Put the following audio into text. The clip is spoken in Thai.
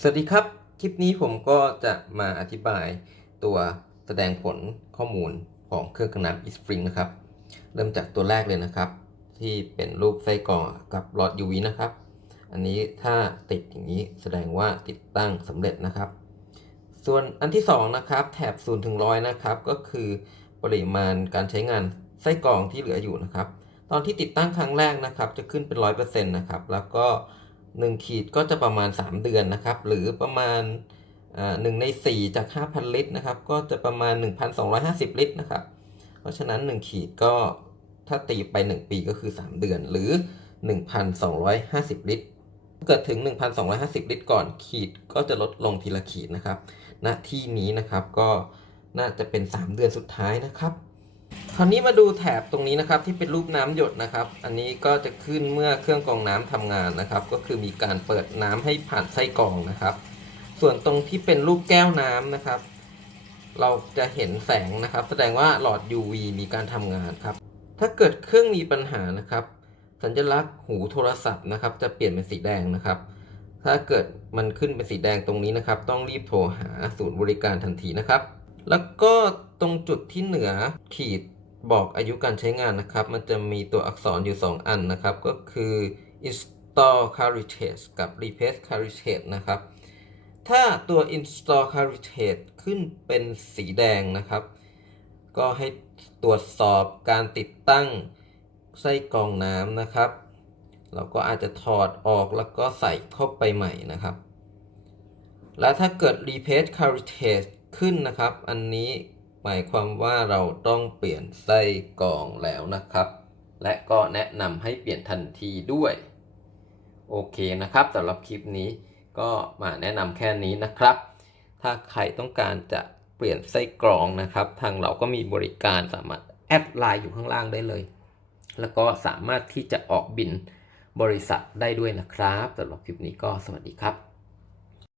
สวัสดีครับ คลิปนี้ผมก็จะมาอธิบายตัวแสดงผลข้อมูลของเครื่องกำน้ำ eSpring นะครับ เริ่มจากตัวแรกเลยนะครับ ที่เป็นรูปไส้กรอกับหลอด UV นะครับ อันนี้ถ้าติดอย่างนี้แสดงว่าติดตั้งสำเร็จนะครับ ส่วนอันที่สองนะครับแถบ0ถึง100 นะครับ ก็คือปริมาณการใช้งานไส้กรองที่เหลืออยู่นะครับ ตอนที่ติดตั้งครั้งแรกนะครับ จะขึ้นเป็น 100%นะครับแล้วก็ 1 ขีดก็จะประมาณ 3 เดือนนะครับ หรือประมาณหนึ่งใน 4 จาก 5,000 ลิตรนะครับ ก็จะประมาณ 1,250 ลิตรนะครับ เพราะฉะนั้น 1 ขีดก็ถ้าตีไป 1 ปีก็คือ 3 เดือนหรือ 1,250 ลิตรถ้าเกิดถึง 1,250 ลิตรก่อนขีดก็จะลดลงทีละขีดนะครับณที่นี้นะครับก็น่าจะเป็น 3 เดือนสุดท้ายนะครับ คราวนี้มาดูแถบตรงนี้นะครับที่เป็นรูปน้ำหยดนะครับ อันนี้ก็จะขึ้นเมื่อเครื่องกรองน้ำทำงานนะครับ ก็คือมีการเปิดน้ำให้ผ่านไส้กรองนะครับ ส่วนตรงที่เป็นรูปแก้วน้ำนะครับ เราจะเห็นแสงนะครับ แสดงว่าหลอด UV มีการทำงานครับ ถ้าเกิดเครื่องมีปัญหานะครับ สัญลักษณ์หูโทรศัพท์นะครับ จะเปลี่ยนเป็นสีแดงนะครับ ถ้าเกิดมันขึ้นเป็นสีแดงตรงนี้นะครับ ต้องรีบโทรหาศูนย์บริการทันทีนะครับ แล้วก็ตรงจุดที่เหนือขีด บอกอายุการใช้งานนะครับ มันจะมีตัวอักษรอยู่ 2 อันนะครับ ก็คือ install cartridge กับ replace cartridge นะครับ ถ้าตัว install cartridge ขึ้นเป็นสีแดงนะครับ ก็ให้ตรวจสอบการติดตั้งไส้กรองน้ำนะครับ เราก็อาจจะถอดออกแล้วก็ใส่เข้าไปใหม่นะครับ และถ้าเกิด replace cartridge ขึ้นนะครับ อันนี้ หมายความว่าเราต้องเปลี่ยนไส้กรองแล้วนะครับ และก็แนะนำให้เปลี่ยนทันทีด้วย โอเคนะครับสำหรับคลิปนี้ก็มาแนะนำแค่นี้นะครับ ถ้าใครต้องการจะเปลี่ยนไส้กรองนะครับ ทางเราก็มีบริการสามารถแอดไลน์อยู่ข้างล่างได้เลย แล้วก็สามารถที่จะออกบินบริษัทได้ด้วยนะครับสำหรับคลิปนี้ก็สวัสดีครับ